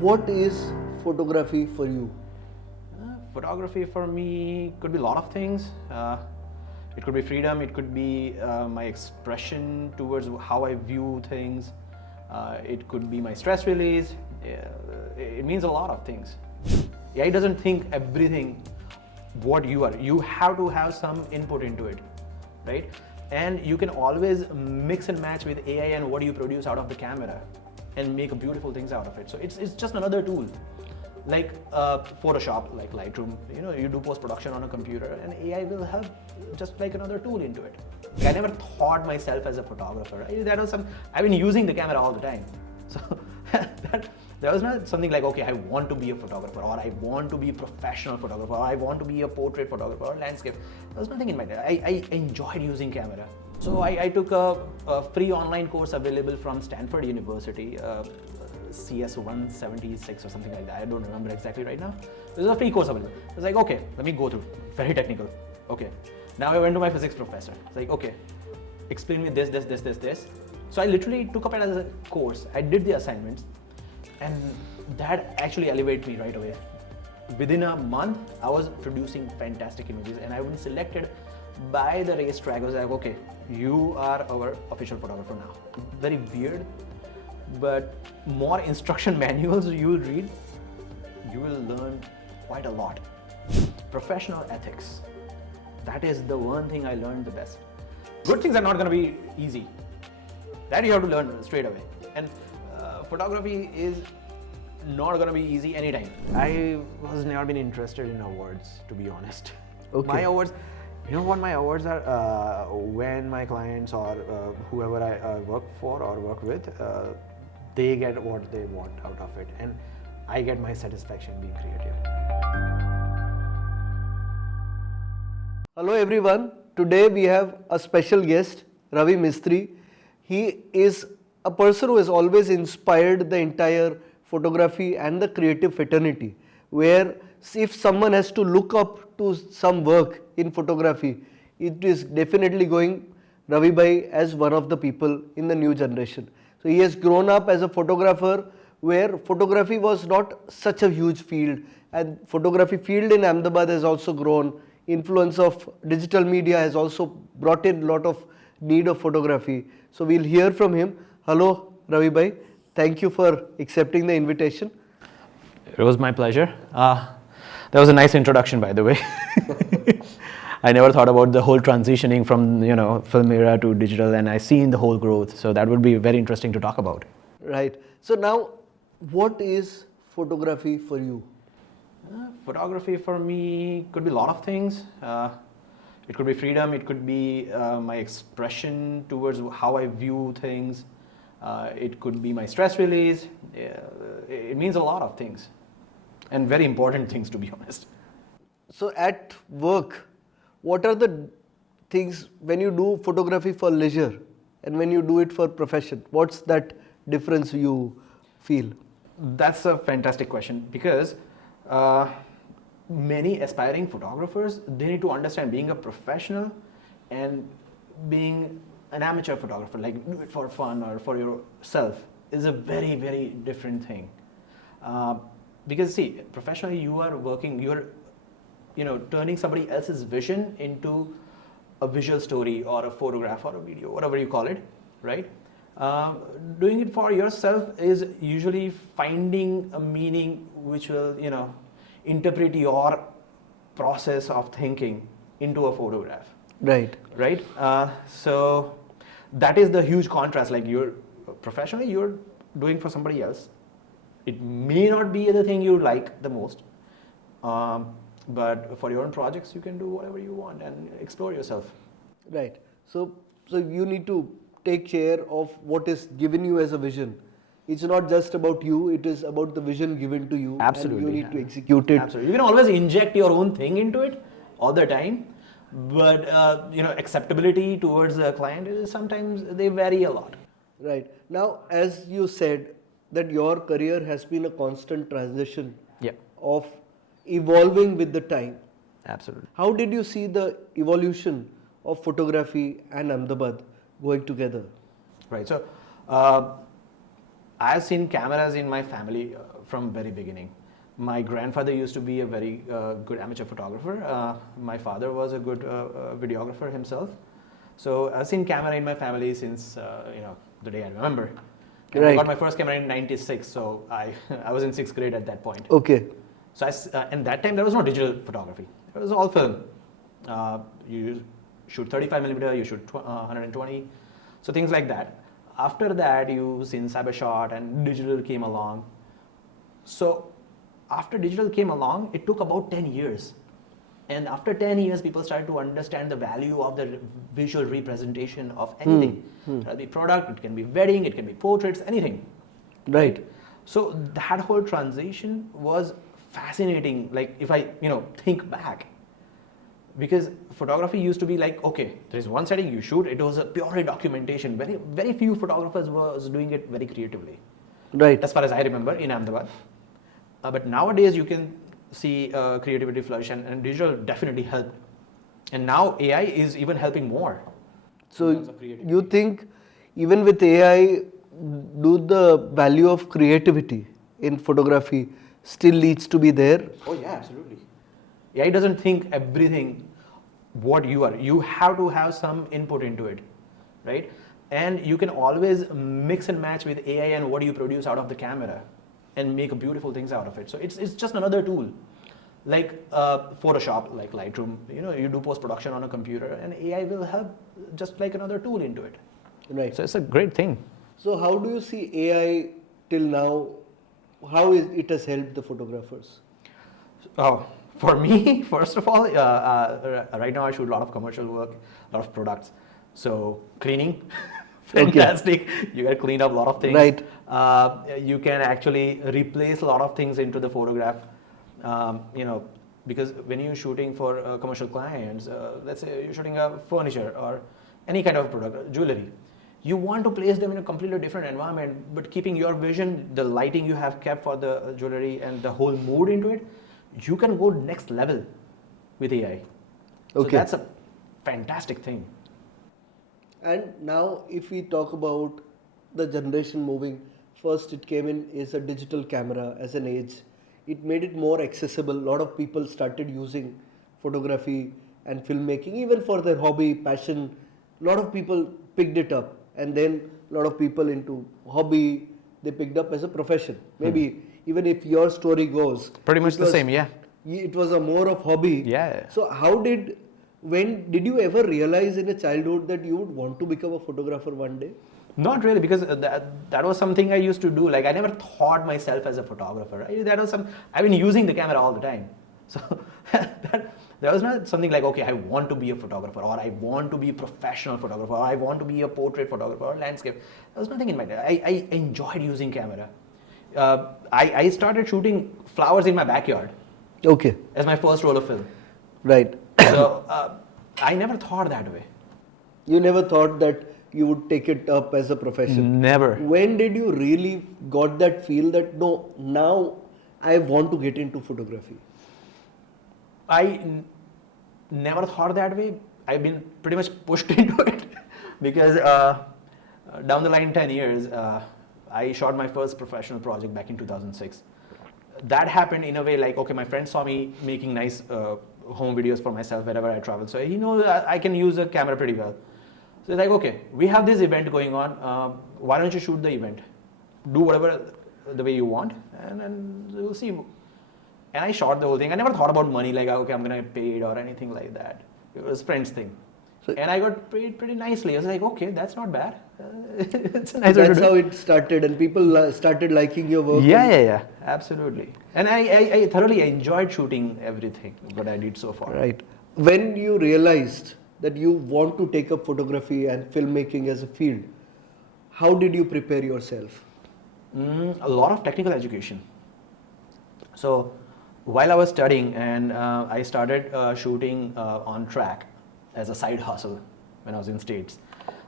What is photography for you? Photography for me could be a lot of things. It could be freedom, it could be my expression towards how I view things. It could be my stress release. It means a lot of things. AI doesn't think everything what you are. You have to have some input into it, right? And you can always mix and match with AI and what you produce out of the camera and make beautiful things out of it. So it's just another tool. Like Photoshop, like Lightroom, you do post-production on a computer and AI will help just like another tool into it. I never thought myself as a photographer. I've been using the camera all the time. So there was not something like, okay, I want to be a photographer, or I want to be a professional photographer, or I want to be a portrait photographer or landscape. There was nothing in my head. I enjoyed using camera. So I took a free online course available from Stanford University, CS 176 or something like that. I don't remember exactly right now. This is a free course available. I was like, okay, let me go through. Very technical. Okay. Now I went to my physics professor. It's like, okay, explain me this. So I literally took up it as a course. I did the assignments, and that actually elevated me right away. Within a month, I was producing fantastic images, and I was selected by the racetrack. I was like, okay, you are our official photographer now. Very weird, but more instruction manuals you will read, you will learn quite a lot. Professional ethics. That is the one thing I learned the best. Good things are not going to be easy. That you have to learn straight away. And photography is not going to be easy anytime. I was never been interested in awards, to be honest. Okay. My awards, you know what my awards are? When my clients or whoever I work for or work with, they get what they want out of it, and I get my satisfaction being creative. Hello everyone. Today we have a special guest, Ravi Mistry. He is a person who has always inspired the entire photography and the creative fraternity, where if someone has to look up to some work in photography, it is definitely going Ravi Bhai as one of the people in the new generation. So he has grown up as a photographer where photography was not such a huge field, and photography field in Ahmedabad has also grown. Influence of digital media has also brought in a lot of need of photography. So we'll hear from him. Hello Ravi Bhai, thank you for accepting the invitation. It was my pleasure. That was a nice introduction, by the way. I never thought about the whole transitioning from film era to digital, and I seen the whole growth. So that would be very interesting to talk about. Right. So now, what is photography for you? Photography for me could be a lot of things. It could be freedom. It could be my expression towards how I view things. It could be my stress release. It means a lot of things, and very important things, to be honest. So at work, what are the things when you do photography for leisure and when you do it for profession? What's that difference you feel? That's a fantastic question, because many aspiring photographers, they need to understand being a professional and being an amateur photographer, like do it for fun or for yourself, is a very, very different thing. Because see, professionally you are working, you're turning somebody else's vision into a visual story or a photograph or a video, whatever you call it, right? Doing it for yourself is usually finding a meaning which will, interpret your process of thinking into a photograph. Right. Right? So that is the huge contrast. Like professionally, you're doing for somebody else. It may not be the thing you like the most. But for your own projects, you can do whatever you want and explore yourself. Right. So you need to take care of what is given you as a vision. It's not just about you, it is about the vision given to you. Absolutely. And you need to execute it. Absolutely. You can always inject your own thing into it all the time. But, acceptability towards the client is sometimes they vary a lot. Right. Now, as you said, that your career has been a constant transition of evolving with the time. Absolutely. How did you see the evolution of photography and Ahmedabad going together? Right. So, I've seen cameras in my family from very beginning. My grandfather used to be a very good amateur photographer. My father was a good videographer himself. So I've seen camera in my family since the day I remember. And I got my first camera in '96, so I was in 6th grade at that point. Okay. So and that time there was no digital photography. It was all film. You shoot 35 millimeter, you shoot 120, so things like that. After that, you've seen Cybershot and digital came along. So after digital came along, it took about 10 years. And after 10 years, people started to understand the value of the visual representation of anything. It can be product, it can be wedding, it can be portraits, anything. Right. So that whole transition was fascinating. Like if I, think back, because photography used to be like, okay, there's one setting you shoot. It was a purely documentation. Very, very few photographers was doing it very creatively. Right. As far as I remember in Ahmedabad. But nowadays you can see creativity flourish, and digital definitely helped. And now AI is even helping more. So you think even with AI, do the value of creativity in photography still needs to be there? Oh yeah, absolutely. AI doesn't think everything what you are. You have to have some input into it, right? And you can always mix and match with AI and what you produce out of the camera and make beautiful things out of it. So it's just another tool. Like Photoshop, like Lightroom, you do post-production on a computer and AI will help just like another tool into it. Right. So it's a great thing. So how do you see AI till now? How it has helped the photographers? For me, first of all, right now I shoot a lot of commercial work, a lot of products. So cleaning, fantastic. Okay. You get cleaned up a lot of things. Right. You can actually replace a lot of things into the photograph. Because when you're shooting for commercial clients, let's say you're shooting a furniture or any kind of product, jewelry, you want to place them in a completely different environment, but keeping your vision, the lighting you have kept for the jewelry and the whole mood into it, you can go next level with AI. So that's a fantastic thing. And now if we talk about the generation moving, first it came in as a digital camera as an age. It made it more accessible. A lot of people started using photography and filmmaking, even for their hobby, passion. A lot of people picked it up, and then a lot of people into hobby, they picked up as a profession. Maybe even if your story goes, pretty much the same, yeah. It was a more of hobby. Yeah. So when did you ever realize in a childhood that you would want to become a photographer one day? Not really, because that was something I used to do. Like I never thought myself as a photographer. I've been using the camera all the time. So that was not something like, okay, I want to be a photographer, or I want to be a professional photographer, or I want to be a portrait photographer or landscape. There was nothing in my mind. I enjoyed using camera. I started shooting flowers in my backyard. Okay. As my first roll of film. Right. So I never thought that way. You never thought that you would take it up as a profession? Never. When did you really got that feel that no, now I want to get into photography? I never thought that way. I've been pretty much pushed into it because down the line 10 years, I shot my first professional project back in 2006. That happened in a way like, okay, my friend saw me making nice home videos for myself wherever I travel. So he knows I can use a camera pretty well. So he's like, okay, we have this event going on. Why don't you shoot the event? Do whatever the way you want, and then we'll see. And I shot the whole thing. I never thought about money, like, okay, I'm going to get paid or anything like that. It was friends thing. And I got paid pretty nicely. I was like, okay, that's not bad. It's a nice way to do. That's how it started, and people started liking your work. Yeah, absolutely. And I thoroughly enjoyed shooting everything what I did so far. Right. When you realized that you want to take up photography and filmmaking as a field, how did you prepare yourself? A lot of technical education. So while I was studying, and I started shooting on track as a side hustle when I was in States.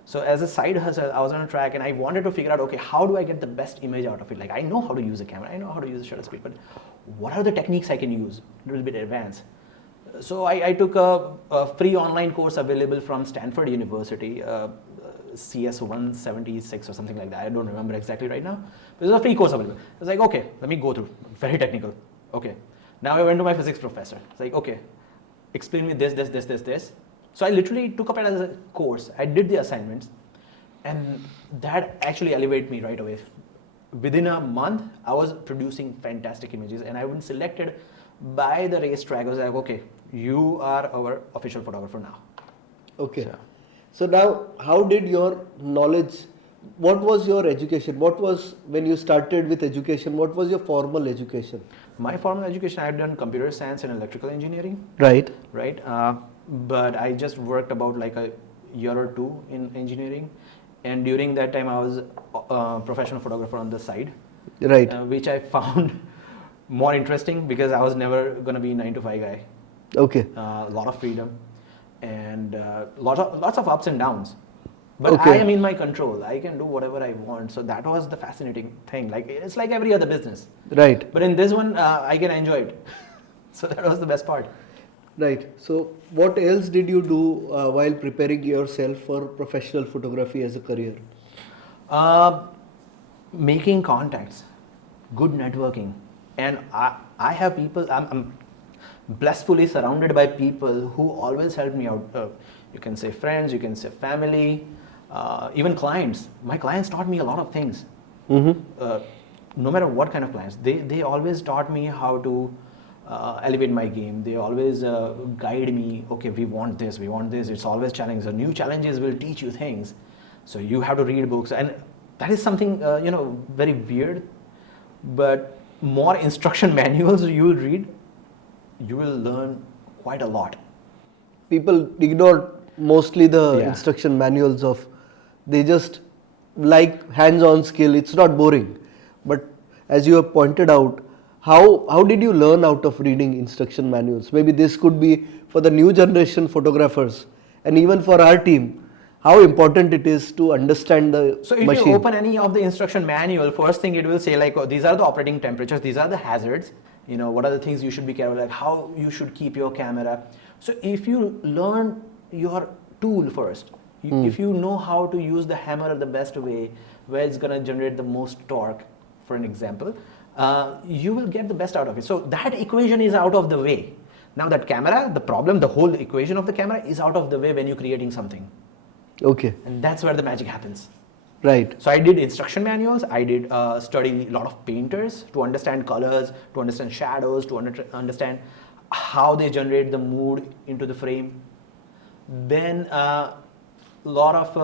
So as a side hustle, I was on a track and I wanted to figure out, okay, how do I get the best image out of it? Like I know how to use a camera, I know how to use a shutter speed, but what are the techniques I can use a little bit advanced? So I took a free online course available from Stanford University. CS 176 or something like that. I don't remember exactly right now. But there's a free course available. I was like, okay, let me go through. Very technical. Okay. Now I went to my physics professor. It's like, okay, explain me this. So I literally took up it as a course. I did the assignments, and that actually elevated me right away. Within a month, I was producing fantastic images, and I was selected by the racetrack. I was like, okay, you are our official photographer now. Okay. So now, how did your knowledge, what was your education? What was, when you started with education, what was your formal education? My formal education, I had done computer science and electrical engineering. Right. Right. But I just worked about like a year or two in engineering. And during that time, I was a professional photographer on the side. Right. Which I found more interesting because I was never going to be a 9-to-5 guy. Okay. A lot of freedom and lots of ups and downs. But Okay. I am in my control. I can do whatever I want. So that was the fascinating thing. Like it's like every other business. Right. But in this one, I can enjoy it. So that was the best part. Right. So what else did you do while preparing yourself for professional photography as a career? Making contacts, good networking. And I have people, I'm blissfully surrounded by people who always help me out. You can say friends, you can say family, even clients. My clients taught me a lot of things. No matter what kind of clients, they always taught me how to elevate my game. They always guide me. Okay, we want this. It's always challenging. So new challenges will teach you things. So you have to read books, and that is something very weird. But more instruction manuals you will read, you will learn quite a lot. People ignore mostly the Yeah. instruction manuals of, they just like hands-on skill. It's not boring. But as you have pointed out, how did you learn out of reading instruction manuals? Maybe this could be for the new generation photographers, and even for our team, how important it is to understand the So if machine. you open any of the instruction manual, first thing it will say like, oh, these are the operating temperatures, these are the hazards, what are the things you should be careful, like how you should keep your camera. So if you learn your tool first, if you know how to use the hammer the best way, where it's going to generate the most torque, for an example, you will get the best out of it. So that equation is out of the way. Now that camera, the whole equation of the camera is out of the way when you're creating something. Okay. And that's where the magic happens. Right. So I did instruction manuals. I did study a lot of painters to understand colors, to understand shadows, to understand how they generate the mood into the frame. Then a lot of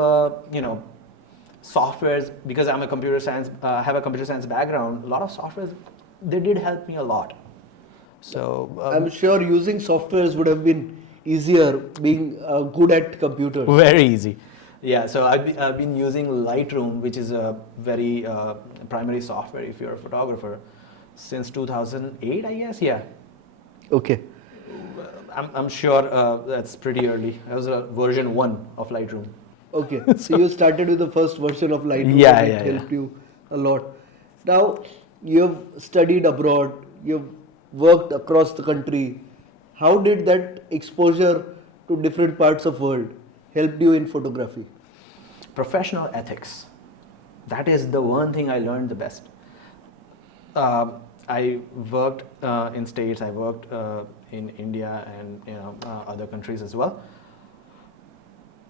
softwares, because I'm a computer science, have a computer science background. A lot of softwares, they did help me a lot. So I'm sure using softwares would have been easier being good at computers. very easy. Yeah, so I've been using Lightroom, which is a very primary software if you're a photographer, since 2008, I guess. Yeah. Okay. I'm sure that's pretty early. That was version 1 of Lightroom. Okay. So you started with the first version of Lightroom. Yeah, and yeah, it helped you a lot. Now, you've studied abroad, you've worked across the country. How did that exposure to different parts of world help you in photography? Professional ethics. That is the one thing I learned the best. I worked in States, I worked in India and other countries as well.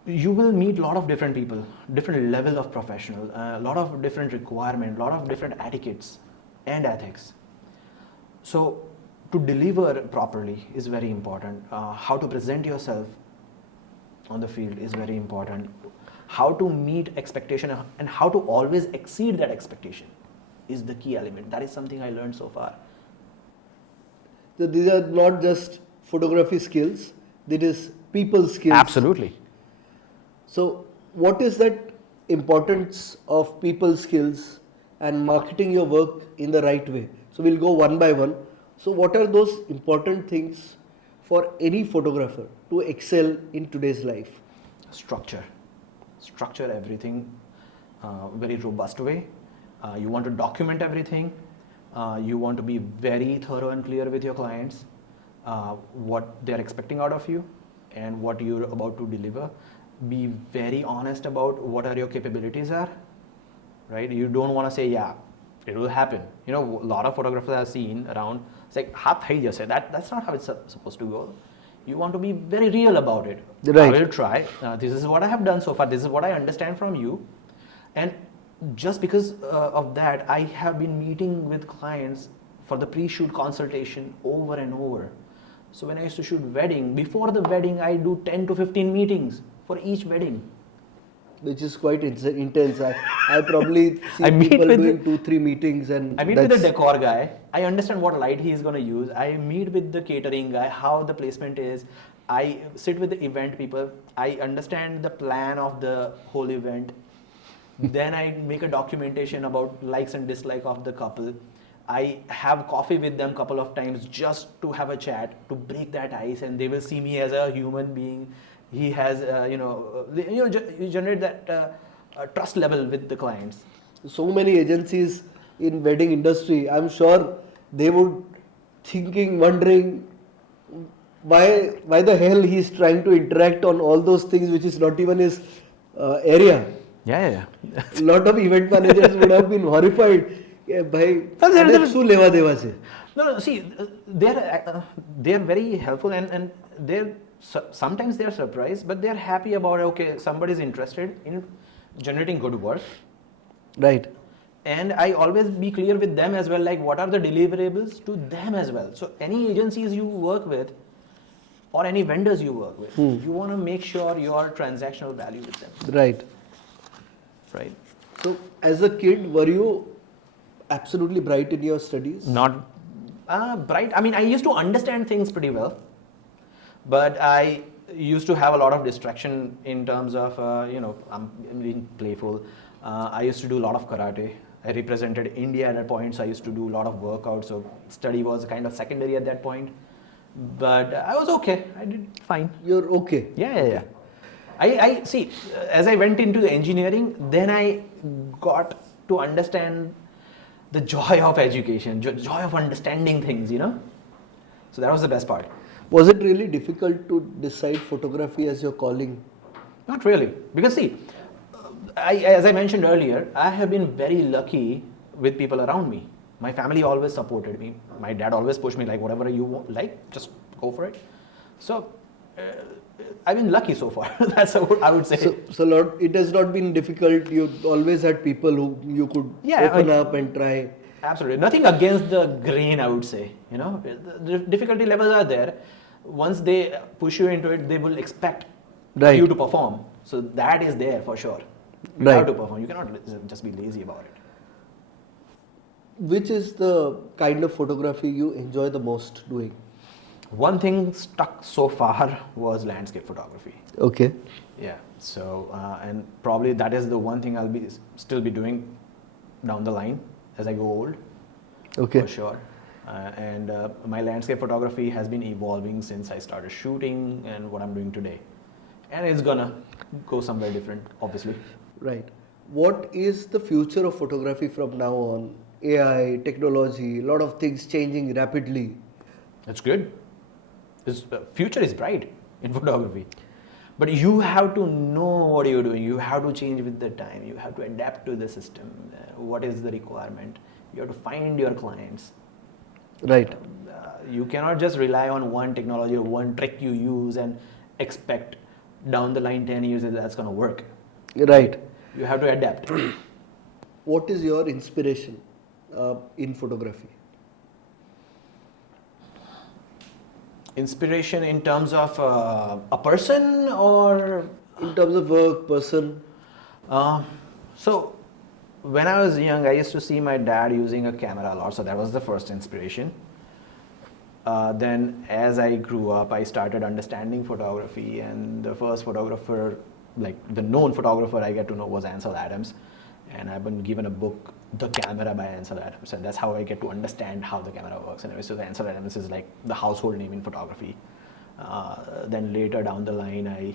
You will meet a lot of different people, different level of professional, a lot of different requirements, a lot of different etiquettes and ethics. So to deliver properly is very important. How to present yourself on the field is very important. How to meet expectation and how to always exceed that expectation is the key element. That is something I learned so far. So these are not just photography skills, it is people skills. Absolutely. So what is that importance of people skills and marketing your work in the right way? So we'll go one by one. So what are those important things for any photographer to excel in today's life? Structure everything very robust way. You want to document everything. You want to be very thorough and clear with your clients, what they're expecting out of you and what you're about to deliver. be very honest about what are your capabilities are, right? You don't want to say, yeah, it will happen. You know, a lot of photographers I've seen around, it's like, "Haan thai jaise." That's not how it's supposed to go. You want to be very real about it. Right. I will try. This is what I have done so far. This is what I understand from you. And just because of that, I have been meeting with clients for the pre-shoot consultation over and over. So when I used to shoot wedding, before the wedding, I do 10 to 15 meetings for each wedding. Which is quite intense. I probably see I meet people with doing 2-3 meetings, and I meet with the decor guy. I understand what light he is going to use. I meet with the catering guy, how the placement is. I sit with the event people. I understand the plan of the whole event. Then I make a documentation about likes and dislikes of the couple. I have coffee with them couple of times just to have a chat, to break that ice, and they will see me as a human being. He has, you generate that trust level with the clients. So many agencies in wedding industry, I'm sure they would wondering why the hell he's trying to interact on all those things which is not even his area. Yeah. A lot of event managers would have been horrified. Yeah, bhai, aane શું લેવા દેવા છે? No, see, they're very helpful, and sometimes they're surprised, but they're happy about, okay, somebody's interested in generating good work. Right. And I always be clear with them as well, like what are the deliverables to them as well. So any agencies you work with or any vendors you work with, you want to make sure your transactional value with them. Right. Right. So as a kid, were you absolutely bright in your studies? Not bright. I mean, I used to understand things pretty well, but I used to have a lot of distraction in terms of, I'm being playful. I used to do a lot of karate. I represented India at that point, so I used to do a lot of workouts. So study was kind of secondary at that point. But I was okay. I did fine. You're okay? Yeah. I see, as I went into the engineering, then I got to understand the joy of education, joy of understanding things, So that was the best part. Was it really difficult to decide photography as your calling? Not really. Because see, as I mentioned earlier, I have been very lucky with people around me. My family always supported me. My dad always pushed me, like, whatever you like, just go for it. So I've been lucky so far. That's what I would say. So it has not been difficult. You always had people who you could open up and try. Absolutely. Nothing against the grain, I would say. The difficulty levels are there. Once they push you into it, they will expect you to perform. So that is there for sure. You have to perform. You cannot just be lazy about it. Which is the kind of photography you enjoy the most doing? One thing stuck so far was landscape photography. Okay. Yeah. So, and probably that is the one thing I'll still be doing down the line as I go old. Okay. For sure. And my landscape photography has been evolving since I started shooting and what I'm doing today. And it's gonna go somewhere different, obviously. Right. What is the future of photography from now on? AI, technology, a lot of things changing rapidly. That's good. Future is bright in photography. But you have to know what you're doing. You have to change with the time. You have to adapt to the system. What is the requirement? You have to find your clients. Right. You cannot just rely on one technology or one trick you use and expect down the line 10 years that that's going to work. Right. You have to adapt. What is your inspiration in photography? Inspiration in terms of a person or? In terms of work, person? So when I was young, I used to see my dad using a camera a lot. So that was the first inspiration. Then as I grew up, I started understanding photography, and the first photographer, like the known photographer I get to know was Ansel Adams. And I've been given a book, The Camera by Ansel Adams, and that's how I get to understand how the camera works. Anyway, so Ansel Adams is like the household name in photography. Then later down the line, I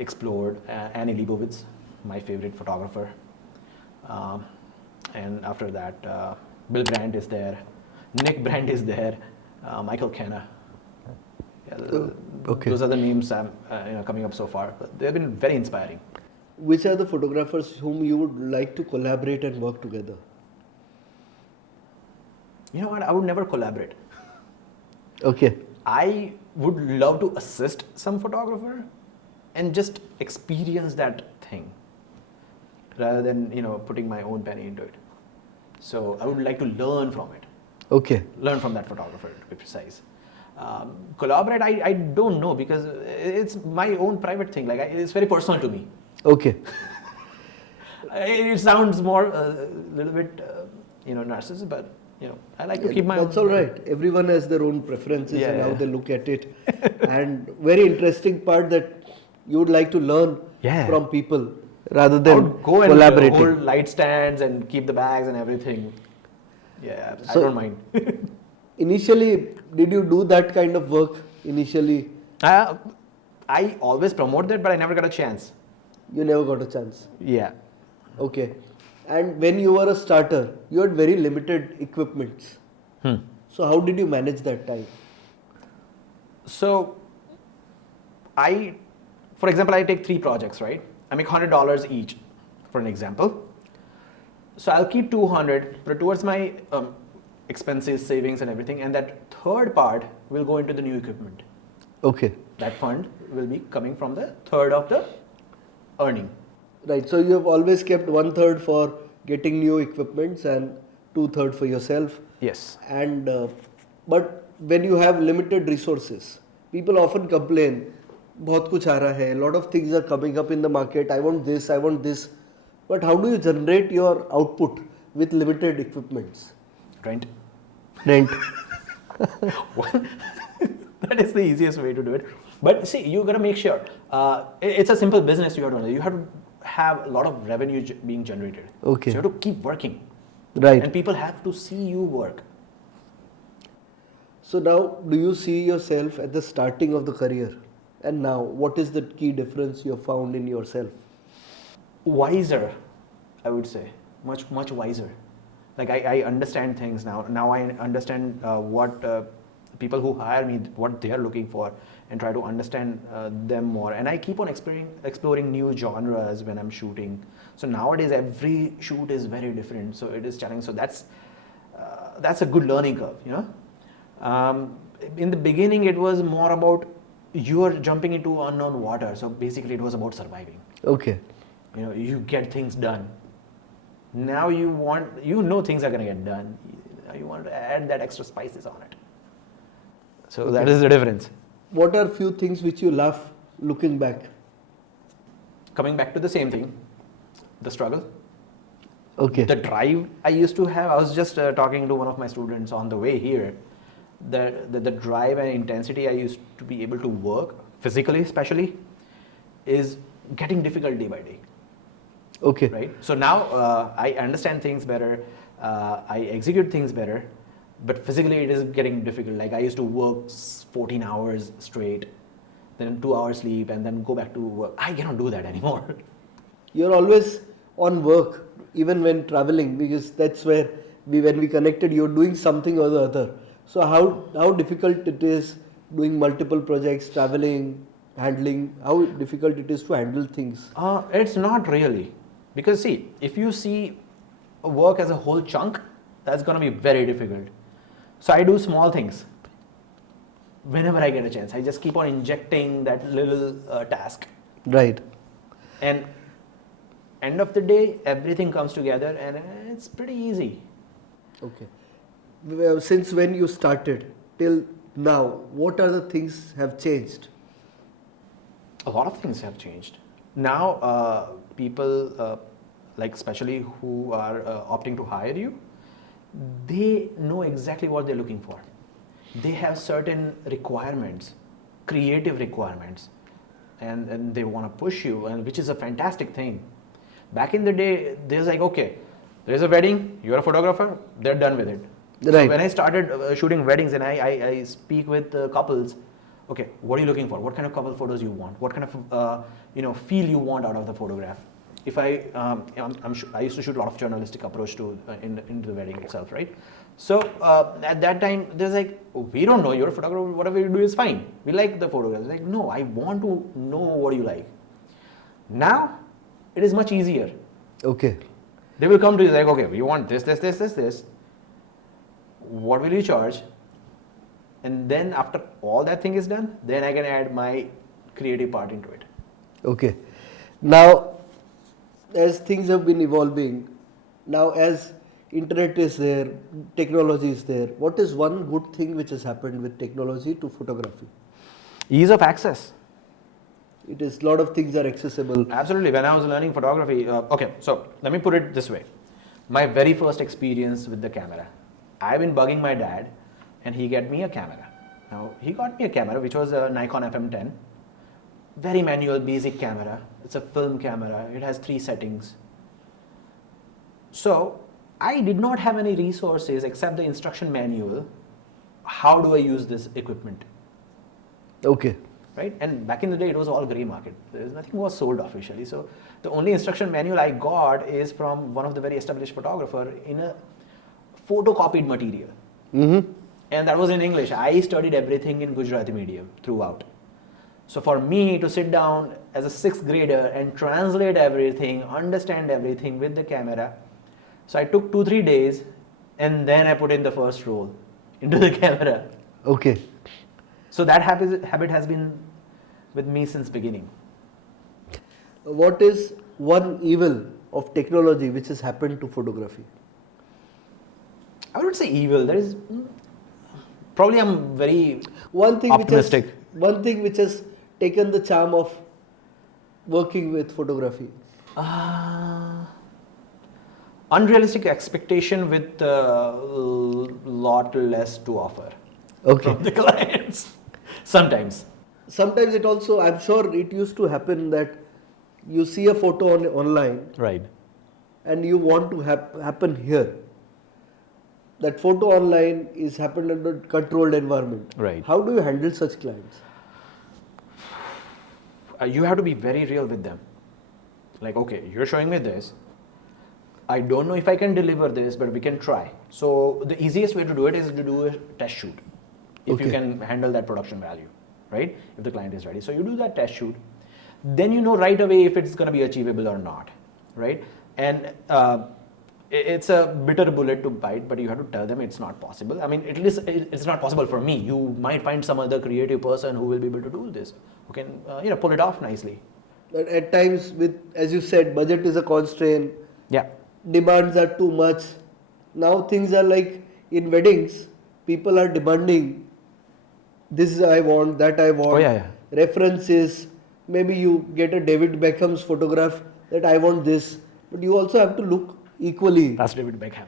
explored Annie Leibovitz, my favorite photographer. And after that, Bill Brandt is there, Nick Brandt is there, Michael Kenna. Yeah, Okay. Those are the names I'm coming up so far. But they've been very inspiring. Which are the photographers whom you would like to collaborate and work together? You know what? I would never collaborate. Okay. I would love to assist some photographer and just experience that thing rather than putting my own penny into it. So I would like to learn from it. Okay. Learn from that photographer, to be precise. Collaborate, I don't know, because it's my own private thing. Like it's very personal to me. Okay. It sounds more a little bit narcissistic, but I like to keep my That's own. all right. Everyone has their own preferences and how Yeah. they look at it. And very interesting part that you would like to learn Yeah. from people rather I than would go and collaborating. hold light stands and keep the bags and everything. Yeah, I So- don't mind. Initially, did you do that kind of work initially? I always promote that, but I never got a chance. You never got a chance. Yeah. Okay. And when you were a starter, you had very limited equipments. So how did you manage that time? So, for example, I take 3 projects, right? I make $100 each, for an example. So I'll keep 200, put it towards my expenses, savings, and everything, and that third part will go into the new equipment. Okay. That fund will be coming from the third of the earning. Right. So you have always kept 1/3 for getting new equipments and 2/3 for yourself. Yes. And but when you have limited resources, people often complain, बहुत कुछ आ रहा है, a lot of things are coming up in the market, I want this, I want this. But how do you generate your output with limited equipments? Rent. Rent. That is the easiest way to do it. But see, you gotta make sure. It's a simple business you have to do. You have to have a lot of revenue being generated. Okay. So you have to keep working. Right. And people have to see you work. So now, do you see yourself at the starting of the career? And now, what is the key difference you have found in yourself? Wiser, I would say. Much, much wiser. Like I understand things now. Now I understand what people who hire me, what they are looking for, and try to understand them more. And I keep on exploring new genres when I'm shooting. So nowadays, every shoot is very different. So it is challenging. So that's a good learning curve, In the beginning, it was more about you are jumping into unknown water. So basically, it was about surviving. Okay. You get things done. Now things are going to get done. You want to add that extra spices on it. So Okay. that is the difference. What are few things which you laugh looking back? Coming back to the same thing, the struggle, Okay. the drive I used to have. I was just talking to one of my students on the way here. The drive and intensity I used to be able to work, physically especially, is getting difficult day by day. Okay. Right? So now I understand things better, I execute things better, but physically it is getting difficult. Like I used to work 14 hours straight, then 2 hours sleep, and then go back to work. I cannot do that anymore. You're always on work, even when traveling, because that's where when we connected, you're doing something or the other. So how difficult it is doing multiple projects, traveling, handling, how difficult it is to handle things? It's not really. Because see, if you see work as a whole chunk, that's going to be very difficult. So I do small things. Whenever I get a chance, I just keep on injecting that little task. Right. And end of the day, everything comes together and it's pretty easy. Okay. Well, since when you started till now, what are the things have changed? A lot of things have changed. Now, people, like especially who are opting to hire you, they know exactly what they're looking for. They have certain requirements, creative requirements, and they want to push you, and which is a fantastic thing. Back in the day, there's like, okay, there's a wedding, you're a photographer, they're done with it. Right. So when I started shooting weddings and I speak with couples, okay, what are you looking for? What kind of couple photos you want? What kind of feel you want out of the photograph? If I used to shoot a lot of journalistic approach to into the wedding itself, right? So at that time, there's like, we don't know, you're a photographer, whatever you do is fine. We like the photographs. Like, no, I want to know what you like. Now, it is much easier. Okay. They will come to you like, okay, we want this, this, this, this, this. What will you charge? And then after all that thing is done, then I can add my creative part into it. Okay. Now, as things have been evolving, now as internet is there, technology is there, what is one good thing which has happened with technology to photography? Ease of access. It is, lot of things are accessible. Absolutely. When I was learning photography, okay, so let me put it this way. My very first experience with the camera, I've been bugging my dad and he got me a camera. Now, he got me a camera which was a Nikon FM10. Very manual, basic camera. It's a film camera. It has 3 settings. So, I did not have any resources except the instruction manual. How do I use this equipment? Okay. Right? And back in the day, it was all grey market. Nothing was sold officially. So the only instruction manual I got is from one of the very established photographer in a photocopied material. Mm-hmm. And that was in English. I studied everything in Gujarati medium throughout. So for me to sit down as a 6th grader and translate everything, understand everything with the camera. So I took 2-3 days and then I put in the first roll into the camera. Okay. So that habit has been with me since beginning. What is one evil of technology which has happened to photography? I wouldn't say evil. There is probably I'm very One thing optimistic. One thing which has taken the charm of working with photography. Unrealistic expectation with lot less to offer Okay. from the clients. Sometimes. Sometimes it also, I'm sure it used to happen that you see a photo online Right. and you want to happen here. That photo online is happened under controlled environment. Right. How do you handle such clients? You have to be very real with them. Like, okay, you're showing me this. I don't know if I can deliver this, but we can try. So the easiest way to do it is to do a test shoot. If you Okay. can handle that production value, right? If the client is ready. So you do that test shoot. Then you know right away if it's going to be achievable or not, right? And it's a bitter bullet to bite, but you have to tell them it's not possible. I mean, at least it's not possible for me. You might find some other creative person who will be able to do this, who can pull it off nicely. But at times, with, as you said, budget is a constraint. Yeah. Demands are too much. Now things are like in weddings, people are demanding this I want, that I want. Oh, yeah. References. Maybe you get a David Beckham's photograph that I want this, but you also have to look equally. That's David Beckham.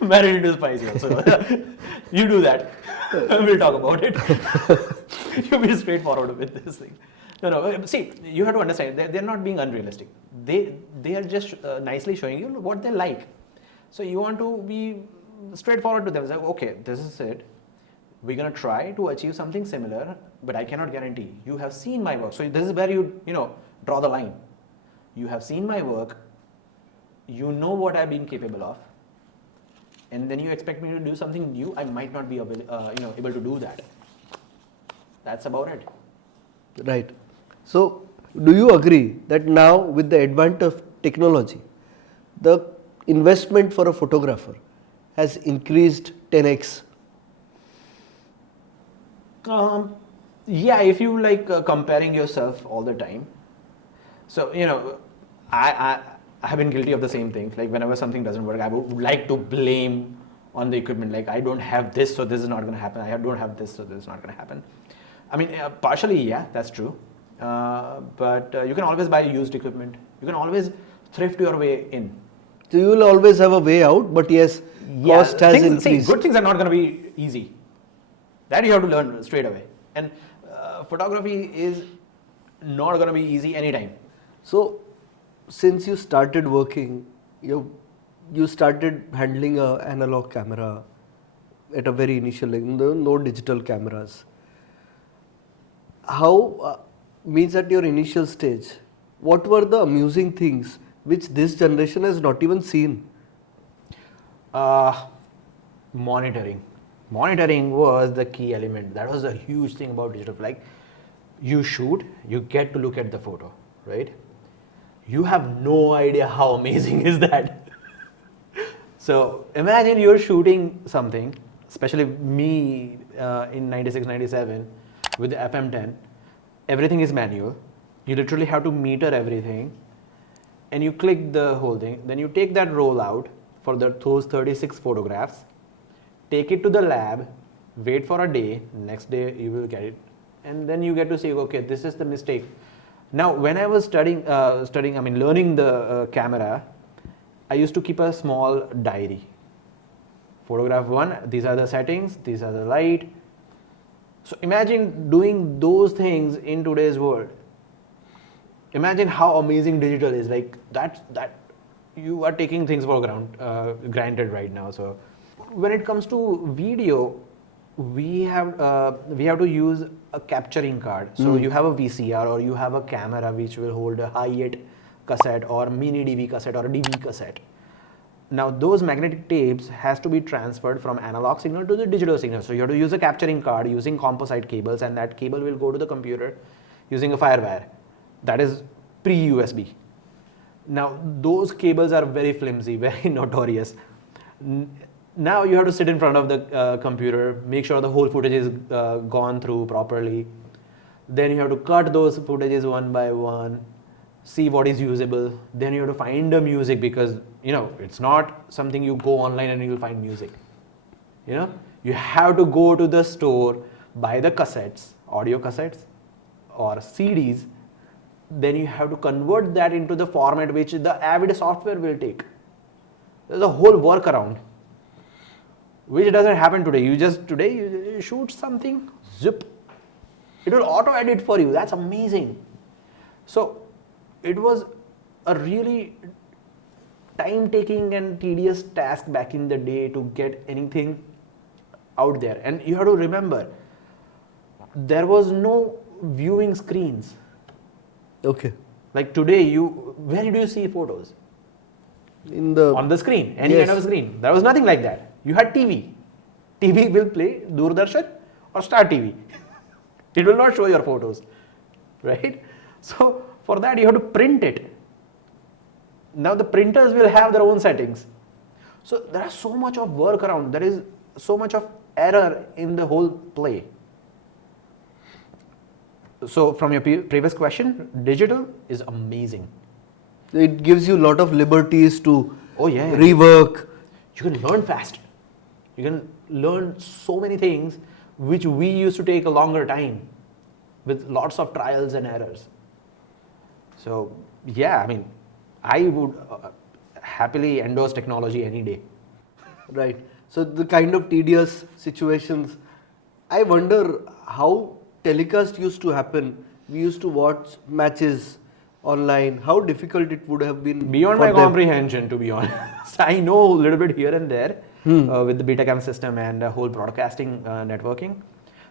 Married into spicy also. You do that. We'll talk about it. You be straightforward with this thing. No. See, you have to understand, they're not being unrealistic. They are just nicely showing you what they like. So you want to be straightforward to them. It's like, okay, this is it. We're going to try to achieve something similar, but I cannot guarantee. You have seen my work. So this is where you draw the line. You have seen my work. You know what I've been capable of. And then you expect me to do something new. I might not be able to do that. That's about it. Right. So, do you agree that now with the advent of technology, the investment for a photographer has increased 10x? Yeah, if you like comparing yourself all the time. So, I have been guilty of the same thing. Like whenever something doesn't work, I would like to blame on the equipment. Like I don't have this, so this is not going to happen. I don't have this, so this is not going to happen. I mean, partially, yeah, that's true. But you can always buy used equipment. You can always thrift your way in. So you will always have a way out, but yes, cost has increased. See, good things are not going to be easy. That you have to learn straight away. And photography is not going to be easy anytime. So, since you started working, you started handling an analog camera at a very initial, no digital cameras. How means at your initial stage, what were the amusing things which this generation has not even seen? Monitoring. Monitoring was the key element. That was a huge thing about digital. Like, you shoot, you get to look at the photo, right? You have no idea how amazing is that. So imagine you're shooting something, especially me in 96, 97 with the FM10. Everything is manual. You literally have to meter everything, and you click the whole thing. Then you take that roll out for those 36 photographs, take it to the lab, wait for a day, next day you will get it, and then you get to see, okay, this is the mistake. Now, when I was learning the camera, I used to keep a small diary. Photograph 1, these are the settings, these are the light. So imagine doing those things in today's world. Imagine how amazing digital is. Like that you are taking things for granted right now. So when it comes to video, we have to use a capturing card. So you have a VCR, or you have a camera which will hold a hi-hat cassette or mini DV cassette or a DV cassette. Now those magnetic tapes has to be transferred from analog signal to the digital signal. So you have to use a capturing card using composite cables, and that cable will go to the computer using a firewire. That is pre-USB. Now those cables are very flimsy, very notorious. Now you have to sit in front of the computer, make sure the whole footage is gone through properly. Then you have to cut those footages one by one, see what is usable. Then you have to find the music, because it's not something you go online and you'll find music. You have to go to the store, buy the cassettes, audio cassettes or CDs. Then you have to convert that into the format which the Avid software will take. There's a whole workaround, which doesn't happen today. You shoot something, zip, it will auto edit for you. That's amazing. So it was a really time-taking and tedious task back in the day to get anything out there. And you have to remember, there was no viewing screens. Okay. Like today, where do you see photos? On the screen, any kind of screen. There was nothing like that. You had TV. TV will play Doordarshan or Star TV. It will not show your photos, right? So for that you have to print it. Now the printers will have their own settings. So there is so much of workaround. There is so much of error in the whole play. So from your previous question, digital is amazing. It gives you a lot of liberties to yeah. rework. You can learn fast. You can learn so many things which we used to take a longer time with lots of trials and errors. So yeah, I would happily endorse technology any day. Right. So the kind of tedious situations, I wonder how telecast used to happen. We used to watch matches online. How difficult it would have been. Beyond my comprehension, to be honest. I know a little bit here and there with the Betacam system and whole broadcasting networking.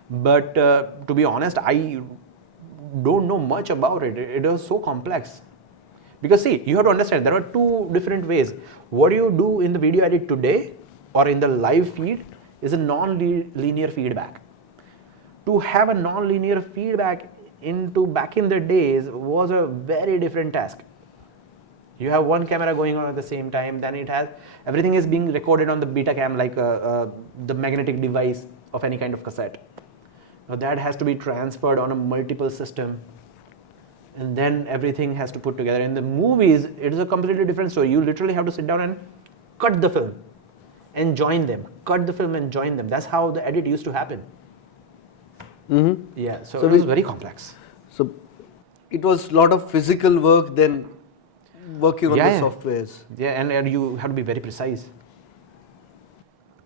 But to be honest, I don't know much about it. It was so complex. Because see, you have to understand, there are two different ways. What you do in the video edit today or in the live feed is a non-linear feedback. To have a non-linear feedback back in the days was a very different task. You have one camera going on at the same time, then everything is being recorded on the Betacam, like the magnetic device of any kind of cassette. Now that has to be transferred on a multiple system, and then everything has to put together. In the movies, it is a completely different story. You literally have to sit down and cut the film and join them. Cut the film and join them. That's how the edit used to happen. Mm-hmm. Yeah, so it was very complex. So it was a lot of physical work then working on the softwares. Yeah, and you have to be very precise.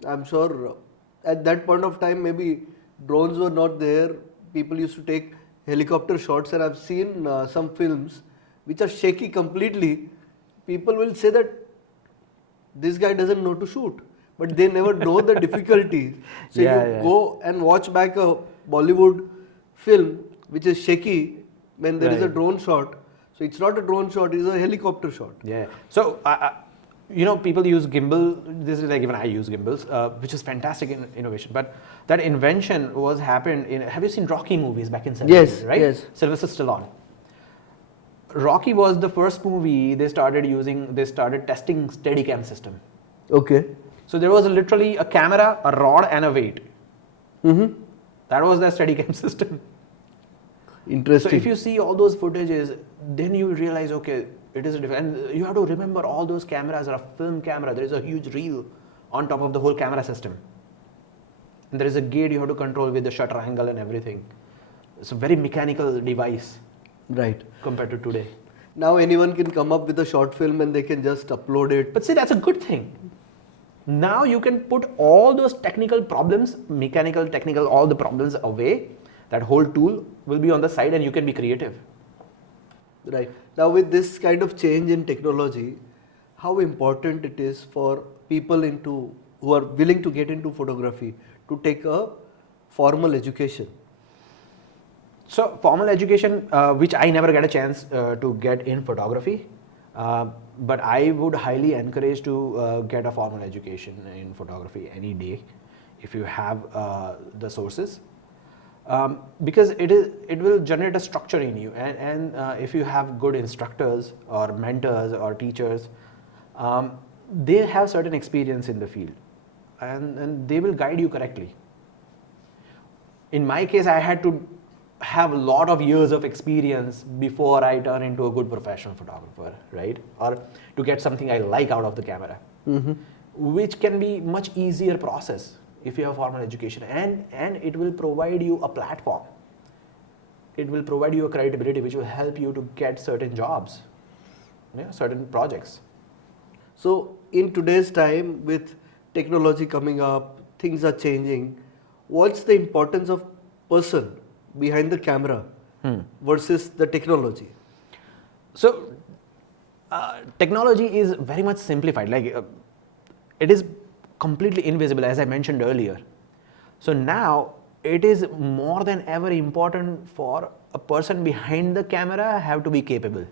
I'm sure at that point of time maybe drones were not there. People used to take helicopter shots, and I've seen some films which are shaky completely. People will say that this guy doesn't know to shoot, but they never know the difficulty. So go and watch back a Bollywood film which is shaky when there is a drone shot. So it's not a drone shot, it's a helicopter shot. Yeah. So People use gimbal. This is like even I use gimbals, which is fantastic innovation. But that invention was happened in. Have you seen Rocky movies back in 70s? Yes, Right. yes. Sylvester Stallone. Rocky was the first movie they started testing Steadicam system. Okay. So there was literally a camera, a rod, and a weight. Mm-hmm. That was their Steadicam system. Interesting. So if you see all those footages, then you will realize, okay, it is different. And you have to remember all those cameras are a film camera. There is a huge reel on top of the whole camera system. And there is a gate you have to control with the shutter angle and everything. It's a very mechanical device. Right. Compared to today. Now anyone can come up with a short film and they can just upload it. But see, that's a good thing. Now you can put all those technical problems, mechanical, technical, all the problems away. That whole tool will be on the side and you can be creative. Right. Now with this kind of change in technology, how important it is for people who are willing to get into photography to take a formal education? So formal education, which I never get a chance to get in photography, but I would highly encourage to get a formal education in photography any day if you have the sources. Because it will generate a structure in you, and if you have good instructors or mentors or teachers, they have certain experience in the field, and they will guide you correctly. In my case, I had to have a lot of years of experience before I turn into a good professional photographer, right? Or to get something I like out of the camera, which can be much easier process if you have formal education, and it will provide you a platform. It will provide you a credibility which will help you to get certain jobs, certain projects. So in today's time, with technology coming up, things are changing. What's the importance of person behind the camera versus the technology? So technology is very much simplified. It is completely invisible, as I mentioned earlier. So now it is more than ever important for a person behind the camera have to be capable.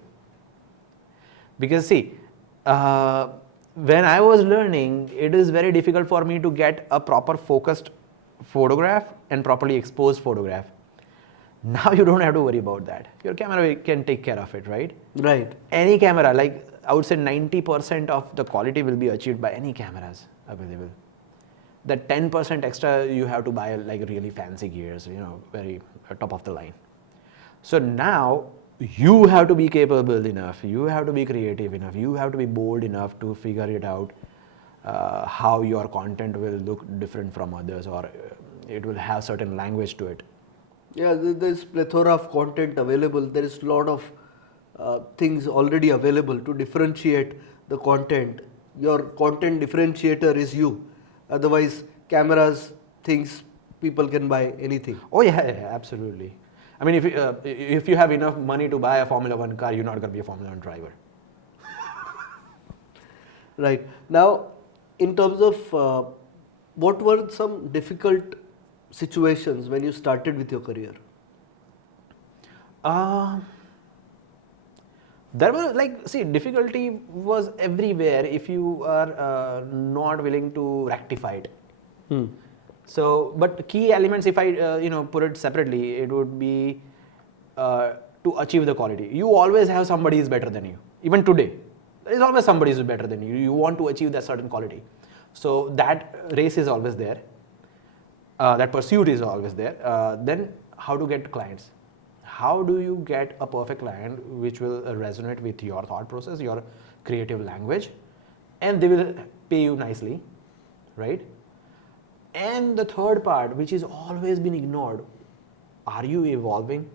Because see, when I was learning, it is very difficult for me to get a proper focused photograph and properly exposed photograph. Now you don't have to worry about that. Your camera can take care of it, right? Right. Any camera, like I would say 90% of the quality will be achieved by any cameras available. The 10% extra you have to buy like really fancy gears, very top of the line. So now you have to be capable enough, you have to be creative enough, you have to be bold enough to figure it out how your content will look different from others, or it will have certain language to it. Yeah, there's plethora of content available. There is a lot of things already available to differentiate the content. Your content differentiator is you. Otherwise, cameras, things, people can buy anything. Oh yeah, absolutely. I mean, if you have enough money to buy a Formula 1 car, you're not going to be a Formula 1 driver. Right. Now, in terms of what were some difficult situations when you started with your career? There were difficulty was everywhere if you are not willing to rectify it. So, but key elements, if I put it separately, it would be to achieve the quality. You always have somebody who is better than you. Even today, there is always somebody who is better than you. You want to achieve that certain quality. So that race is always there. That pursuit is always there. Then how to get clients? How do you get a perfect client which will resonate with your thought process, your creative language, and they will pay you nicely, right? And the third part, which is always been ignored, are you evolving?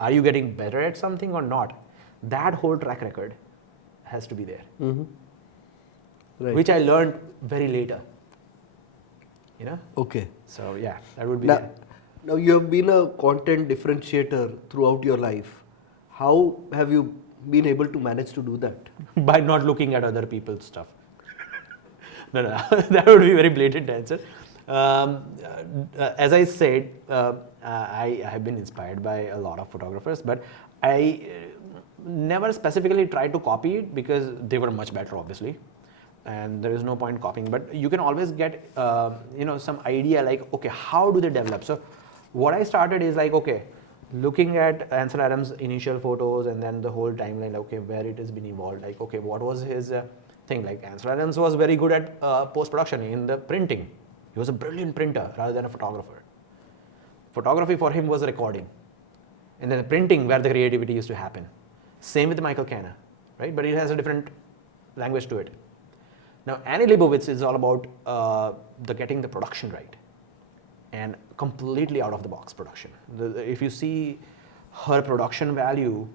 Are you getting better at something or not? That whole track record has to be there, Right. which I learned very later. Okay. So yeah, that would be. Now you have been a content differentiator throughout your life. How have you been able to manage to do that? By not looking at other people's stuff. No, that would be a very blatant answer. As I said, I have been inspired by a lot of photographers, but I never specifically tried to copy it because they were much better, obviously, and there is no point copying. But you can always get some idea like, okay, how do they develop? So what I started is like, okay, looking at Ansel Adams' initial photos and then the whole timeline, okay, where it has been evolved, like, okay, what was his thing? Like Ansel Adams was very good at post-production in the printing. He was a brilliant printer rather than a photographer. Photography for him was recording, and then the printing where the creativity used to happen. Same with Michael Canna, right? But it has a different language to it. Now, Annie Leibovitz is all about getting the production right and completely out of the box production. If you see her production value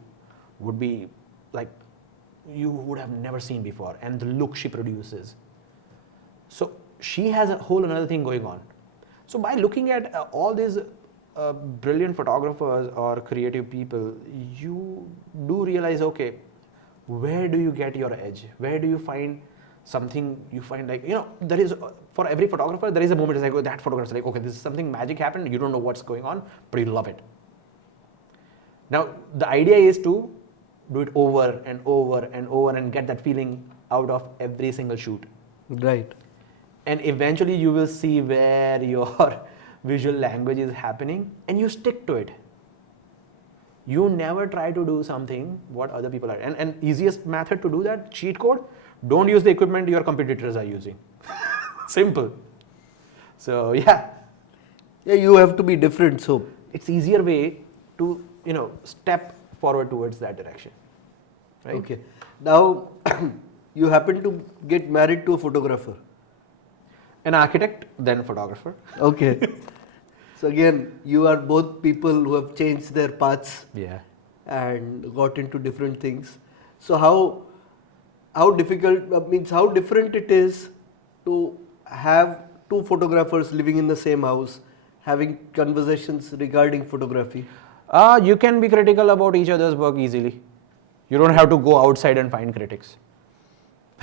would be like you would have never seen before, and the look she produces. So she has a whole another thing going on. So by looking at all these brilliant photographers or creative people, you do realize, okay, where do you get your edge? Where do you find something you find like, there is, for every photographer, there is a moment, it's like, oh, that photographer is like, okay, this is something magic happened, you don't know what's going on, but you love it. Now, the idea is to do it over and over and over and get that feeling out of every single shoot. Right. And eventually you will see where your visual language is happening and you stick to it. You never try to do something what other people are. And easiest method to do that, cheat code, don't use the equipment your competitors are using. Simple. So yeah. Yeah, you have to be different. So it's easier way to, step forward towards that direction. Right? Okay. Now, you happen to get married to a photographer. An architect, then photographer. Okay. So again, you are both people who have changed their paths. Yeah. And got into different things. So how difficult, means how different it is to have two photographers living in the same house, having conversations regarding photography? You can be critical about each other's work easily. You don't have to go outside and find critics.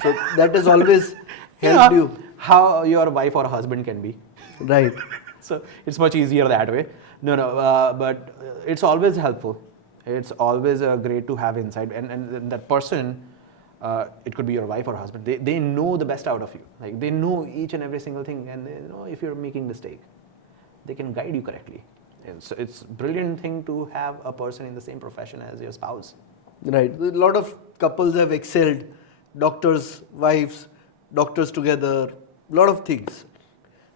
So that has always helped you. How your wife or husband can be. Right. So it's much easier that way. But it's always helpful. It's always great to have insight. And that person, it could be your wife or husband, they know the best out of you. Like they know each and every single thing, and they know if you're making mistake. They can guide you correctly. And so it's a brilliant thing to have a person in the same profession as your spouse. Right. A lot of couples have excelled. Doctors, wives, doctors together, a lot of things.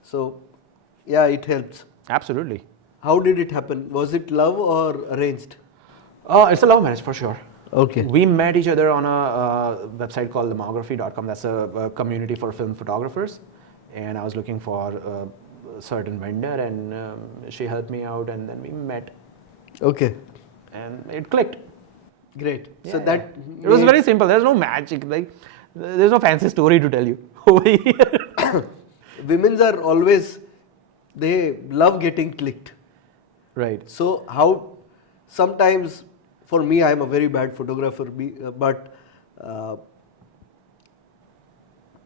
So, yeah, it helps. Absolutely. How did it happen? Was it love or arranged? It's a love marriage for sure. Okay. We met each other on a website called lemography.com. That's a community for film photographers. And I was looking for a certain vendor, and she helped me out, and then we met. Okay. And it clicked. Great. Yeah, so that it was very simple. There's no magic. Like there's no fancy story to tell you over here. Women's are always, they love getting clicked. Right. So how, sometimes for me, I'm a very bad photographer, but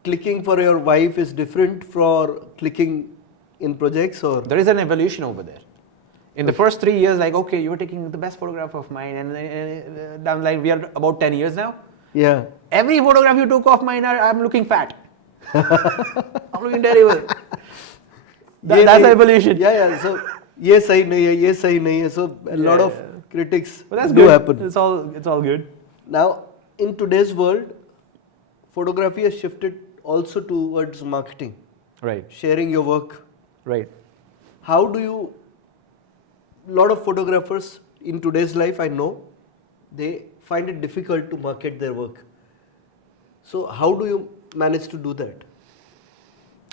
clicking for your wife is different for clicking in projects, or? There is an evolution over there. In the first 3 years, like, okay, you were taking the best photograph of mine, and down the line, we are about 10 years now. Yeah. Every photograph you took of mine, I'm looking fat. I'm looking terrible. That's evolution. Yeah. So, yes, I know. So, a lot of critics But that's do good. happen. It's all good. Now, in today's world, photography has shifted also towards marketing. Right. Sharing your work. Right. How do you, a lot of photographers in today's life, I know, they find it difficult to market their work. So how do you manage to do that?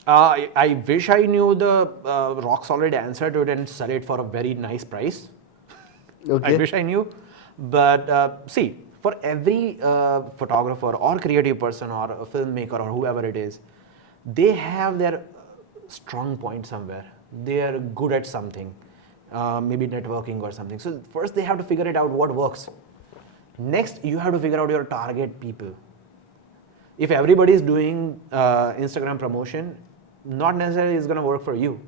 I wish I knew the rock solid answer to it and sell it for a very nice price. Okay. I wish I knew. But see, for every photographer or creative person or a filmmaker or whoever it is, they have their strong point somewhere. They are good at something, maybe networking or something. So first they have to figure it out what works. Next, you have to figure out your target people. If everybody is doing Instagram promotion, not necessarily is going to work for you.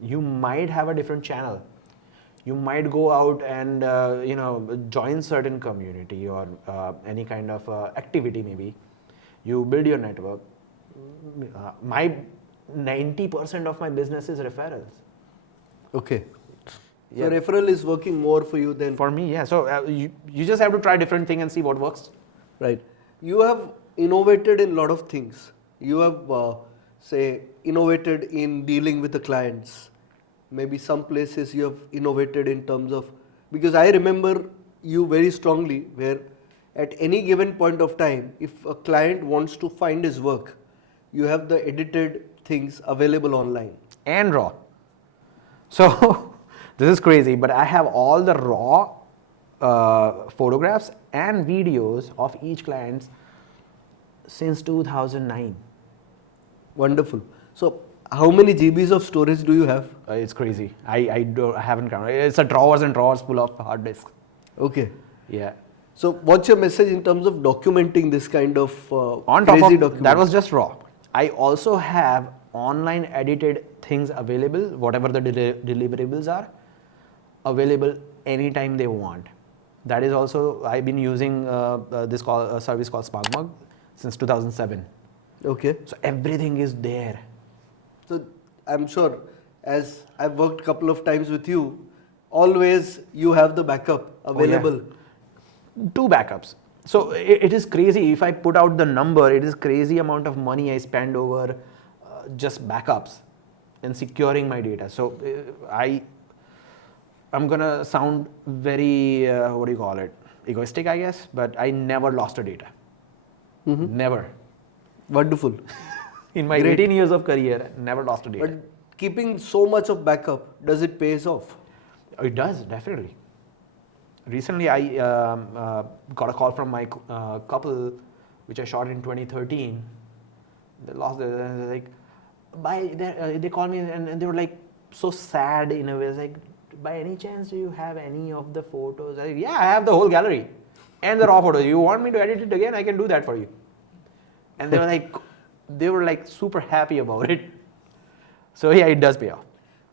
You might have a different channel. You might go out and join certain community or any kind of activity maybe. You build your network. My 90% of my business is referrals. Okay. Yeah. So referral is working more for you than For me, yeah. So you just have to try different thing and see what works. right. You have innovated in a lot of things. You have say innovated in dealing with the clients. Maybe some places you have innovated in terms of, because I remember you very strongly where at any given point of time, if a client wants to find his work, you have the edited things available online. And raw. So this is crazy, but I have all the raw photographs and videos of each client since 2009. Wonderful. So how many GBs of storage do you have? It's crazy. I haven't counted. It's a drawers and drawers full of hard disk. Okay. Yeah. So what's your message in terms of documenting this kind of On top crazy of document? that was just raw. I also have online edited things available, whatever the deliverables are, available anytime they want. That is also, I've been using this service called SparkMug since 2007. Okay. So everything is there. So I'm sure as I've worked a couple of times with you, always you have the backup available. Two backups. So it is crazy. If I put out the number, it is crazy amount of money I spend over just backups and securing my data. So I'm gonna sound very what do you call it, egoistic, I guess, but I never lost a data. Never. Wonderful. In my Great. 18 years of career, never lost a data. But keeping so much of backup, does it pays off? It does, definitely. Recently, I got a call from my couple, which I shot in 2013. They lost their, they called me and they were like so sad in a way. It's like, by any chance, do you have any of the photos? I said, yeah, I have the whole gallery and the raw photos. You want me to edit it again? I can do that for you. And they were like super happy about it. So yeah, it does pay off.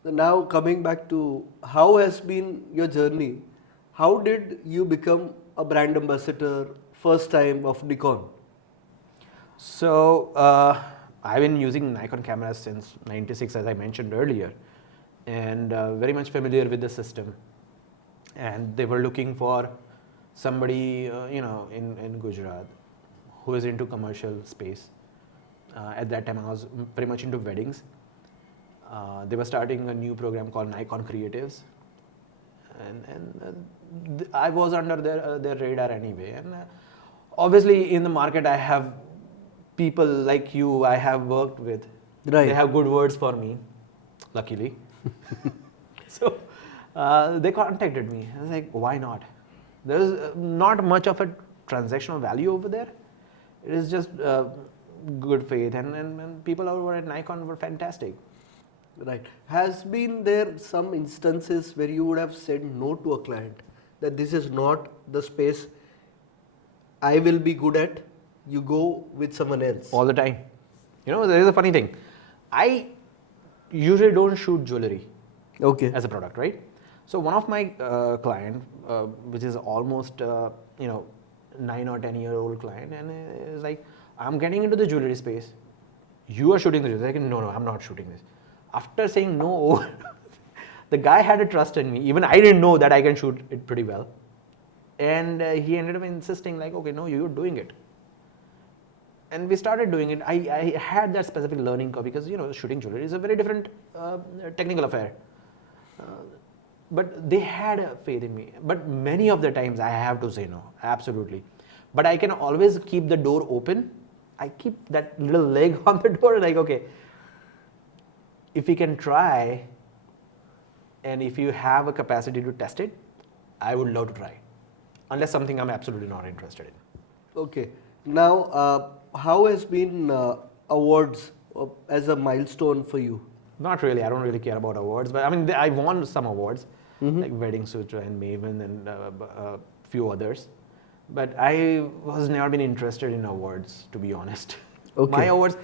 So now coming back to how has been your journey? How did you become a brand ambassador first time of Nikon? So I've been using Nikon cameras since '96, as I mentioned earlier, and very much familiar with the system. And they were looking for somebody, in Gujarat who is into commercial space. At that time, I was pretty much into weddings. They were starting a new program called Nikon Creatives, and I was under their radar anyway. And obviously, in the market, I have people like you I have worked with. Right. They have good words for me, luckily. So they contacted me. I was like, why not? There's not much of a transactional value over there. It is just good faith, and people over at Nikon were fantastic. Right. Has been there some instances where you would have said no to a client that this is not the space I will be good at? You go with someone else. All the time. There is a funny thing. I usually don't shoot jewelry Okay. as a product, right? So one of my client, which is almost 9 or 10-year-old client, and is like, I'm getting into the jewelry space. You are shooting the jewelry. Like, no, I'm not shooting this. After saying no, the guy had a trust in me. Even I didn't know that I can shoot it pretty well. And he ended up insisting like, okay, no, you're doing it. And we started doing it. I had that specific learning curve because, shooting jewelry is a very different technical affair. But they had faith in me. But many of the times I have to say no, absolutely. But I can always keep the door open. I keep that little leg on the door like, okay, if we can try, and if you have a capacity to test it, I would love to try. Unless something I'm absolutely not interested in. Okay. Now, how has been awards as a milestone for you? Not really. I don't really care about awards, but I mean, I won some awards, like Wedding Sutra and Maven and a few others. But I was never been interested in awards, to be honest. Okay. My awards,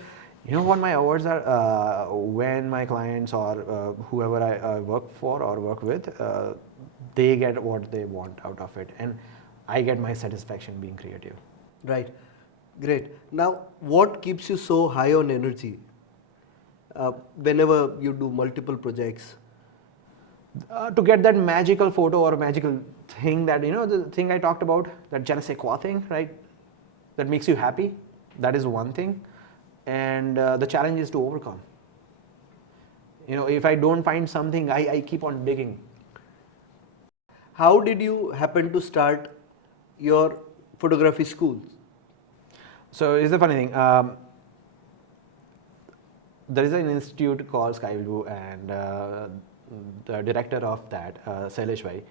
you know what my awards are? When my clients or whoever I work for or work with, they get what they want out of it, and I get my satisfaction being creative. Right. Great. Now, what keeps you so high on energy whenever you do multiple projects? To get that magical photo or magical thing that, the thing I talked about, that je ne sais quoi thing, right? That makes you happy. That is one thing. And the challenge is to overcome. If I don't find something, I keep on digging. How did you happen to start your photography school? So it's the funny thing. There is an institute called Sky Blue, and the director of that, Sailesh Bhai,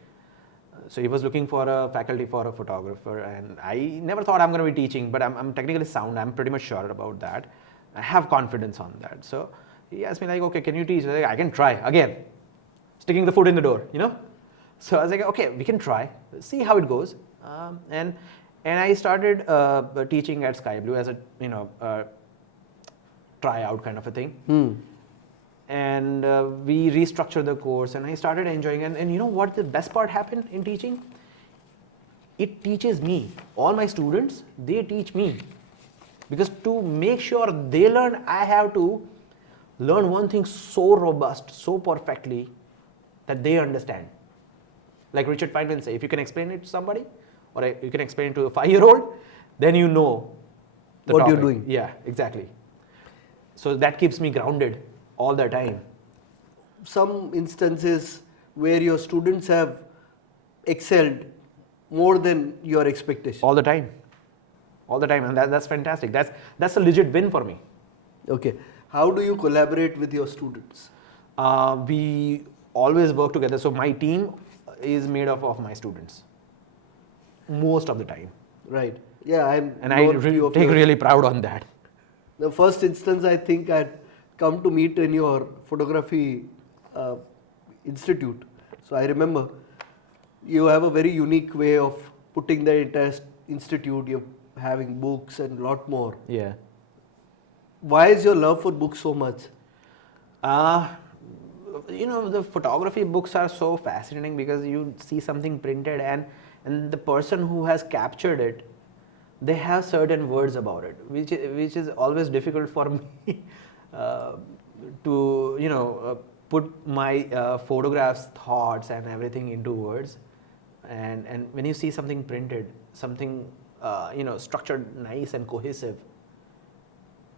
so he was looking for a faculty for a photographer, and I never thought I'm going to be teaching, but I'm technically sound. I'm pretty much sure about that. I have confidence on that. So he asked me like, okay, can you teach? I was like, I can try. Again, sticking the foot in the door, So I was like, okay, we can try, see how it goes. And I started teaching at Sky Blue as a tryout kind of a thing. And we restructured the course, and I started enjoying it. And you know what the best part happened in teaching? It teaches me. All my students, they teach me. Because to make sure they learn, I have to learn one thing so robust, so perfectly, that they understand. Like Richard Feynman say, if you can explain it to somebody, or you can explain it to a 5-year-old, then you know what topic. You're doing. Yeah, exactly. So that keeps me grounded all the time. Some instances where your students have excelled more than your expectation. All the time. All the time, and that's fantastic. That's a legit win for me. Okay. How do you collaborate with your students? We always work together. So my team is made up of my students. Most of the time. Right. Yeah, I'm. And I take really proud on that. The first instance I think I'd come to meet in your photography institute. So I remember you have a very unique way of putting the entire institute. You're having books and a lot more. Yeah. Why is your love for books so much? The photography books are so fascinating because you see something printed, and the person who has captured it, they have certain words about it, which is always difficult for me to put my photographs, thoughts, and everything into words. And when you see something printed, something structured, nice and cohesive,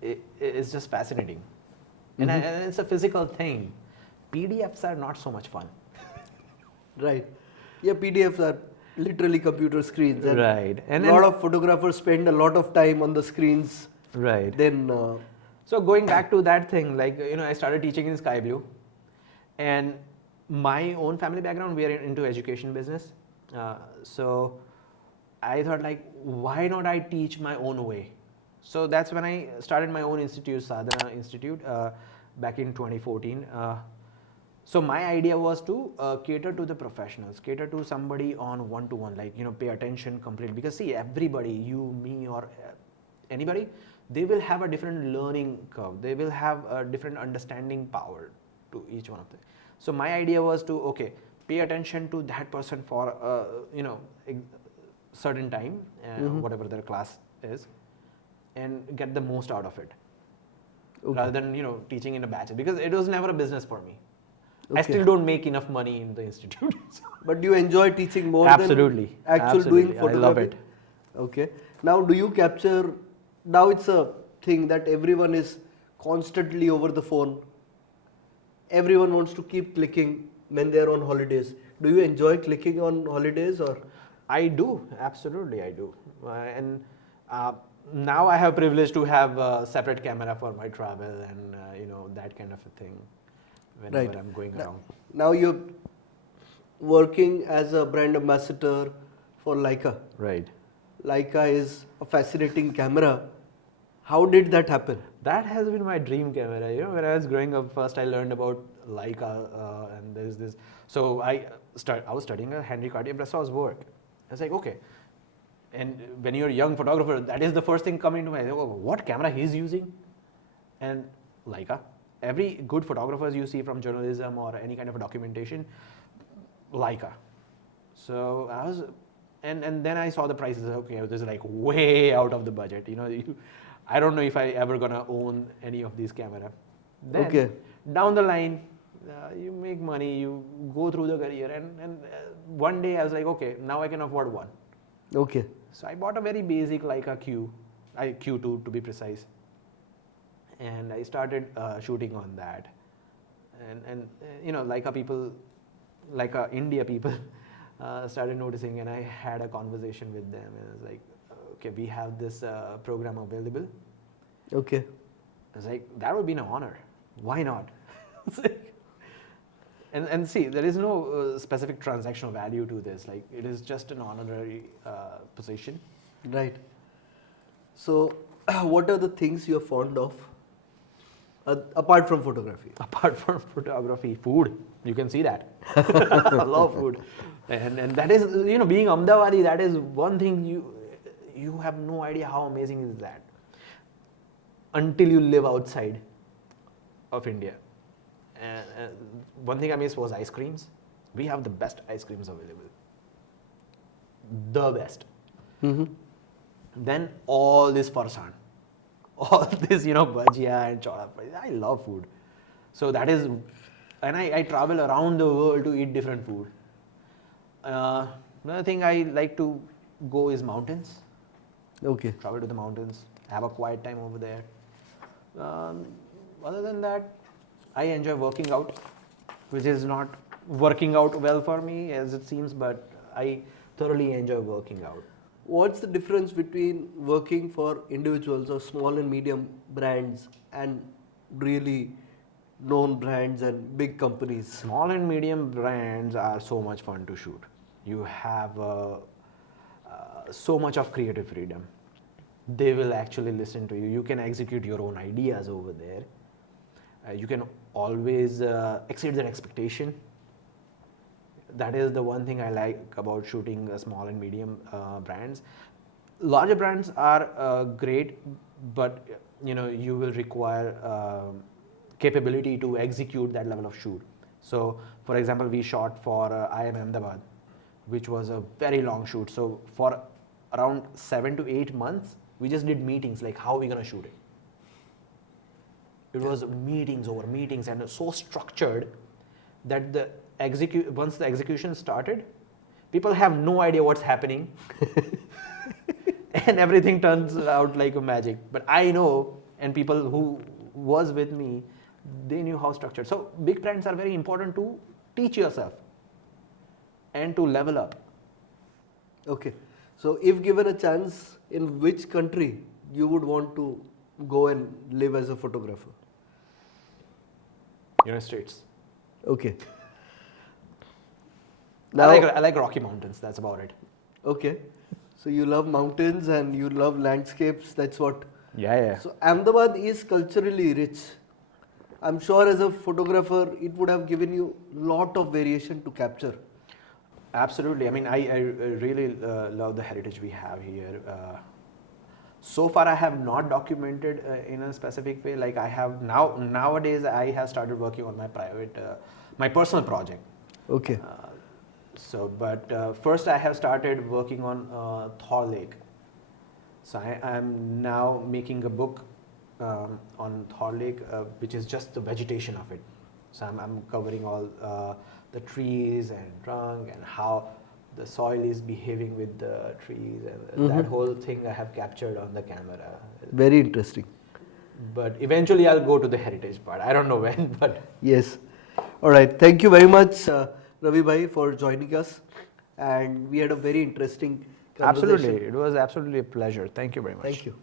it's just fascinating. And it's a physical thing. PDFs are not so much fun. Right. Yeah, PDFs are literally computer screens. And right. And a lot of photographers spend a lot of time on the screens. Right. Then. So going back to that thing, like, I started teaching in Sky Blue, and my own family background, we are into education business. So I thought like, why not I teach my own way? So that's when I started my own institute, Sadhana Institute, back in 2014. So my idea was to cater to the professionals, cater to somebody on one-to-one, like, pay attention completely. Because see, everybody, you, me, or anybody, they will have a different learning curve. They will have a different understanding power to each one of them. So my idea was to, pay attention to that person for, certain time, whatever their class is, and get the most out of it. Rather than, teaching in a batch. Because it was never a business for me. I still don't make enough money in the institute. But do you enjoy teaching more Absolutely. than actual Absolutely. doing photography? I love it. Okay. Now, do you capture? Now it's a thing that everyone is constantly over the phone. Everyone wants to keep clicking when they're on holidays. Do you enjoy clicking on holidays or? I do. Absolutely, I do. And now I have privilege to have a separate camera for my travel and that kind of a thing. Whenever I'm going around. Now you're working as a brand ambassador for Leica. Right. Leica is a fascinating camera. How did that happen? That has been my dream camera. When I was growing up, first I learned about Leica, and there's this. So I was studying Henry Cartier-Bresson's work. I was like, okay. And when you're a young photographer, that is the first thing coming to mind. What camera he's using? And Leica. Every good photographers you see from journalism or any kind of a documentation, Leica. So I was, and then I saw the prices. Okay, this is like way out of the budget. I don't know if I ever gonna own any of these camera. Then Okay. down the line, you make money, you go through the career, and one day I was like, okay, now I can afford one. Okay. So I bought a very basic Leica Q2 to be precise, and I started shooting on that. And Leica India people started noticing, and I had a conversation with them, and I was like, okay, we have this program available. Okay. I was like, that would be an honor. Why not? And see, there is no specific transactional value to this. Like, it is just an honorary position. Right. So, what are the things you're fond of apart from photography? Apart from photography, food. You can see that. I love food. And that is, being Ahmedabadi, that is one thing you have no idea how amazing is that until you live outside of India. And one thing I missed was ice creams. We have the best ice creams available. The best. Mm-hmm. Then all this farsan. All this, bhajia and chola. I love food. So that is, and I travel around the world to eat different food. Another thing I like to go is mountains. Okay. Travel to the mountains, have a quiet time over there. Other than that, I enjoy working out, which is not working out well for me as it seems, but I thoroughly enjoy working out. What's the difference between working for individuals or small and medium brands and really known brands and big companies? Small and medium brands are so much fun to shoot. You have so much of creative freedom. They will actually listen to you. You can execute your own ideas over there. You can always exceed their expectation. That is the one thing I like about shooting small and medium brands. Larger brands are great, but you will require capability to execute that level of shoot. So, for example, we shot for IIM Ahmedabad, which was a very long shoot. So, for around 7 to 8 months, we just did meetings like how are we gonna shoot it. It was meetings over meetings and so structured that once the execution started, people have no idea what's happening and everything turns out like a magic. But I know, and people who was with me, they knew how structured. So big brands are very important to teach yourself and to level up. Okay. So if given a chance, in which country you would want to go and live as a photographer? United States. Okay. I like Rocky Mountains, that's about it. Okay. So you love mountains and you love landscapes, that's what. Yeah. So Ahmedabad is culturally rich. I'm sure as a photographer, it would have given you lot of variation to capture. Absolutely. I mean, I really love the heritage we have here. So far, I have not documented in a specific way. Like I have nowadays, I have started working on my personal project. Okay. But first I have started working on Thor Lake. So I am now making a book on Thor Lake, which is just the vegetation of it. So I'm covering all the trees and trunk and how the soil is behaving with the trees and that whole thing I have captured on the camera. Very interesting. But eventually I'll go to the heritage part. I don't know when, but yes. All right. Thank you very much, Ravi bhai, for joining us. And we had a very interesting conversation. absolutely, it was absolutely a pleasure. Thank you very much. Thank you.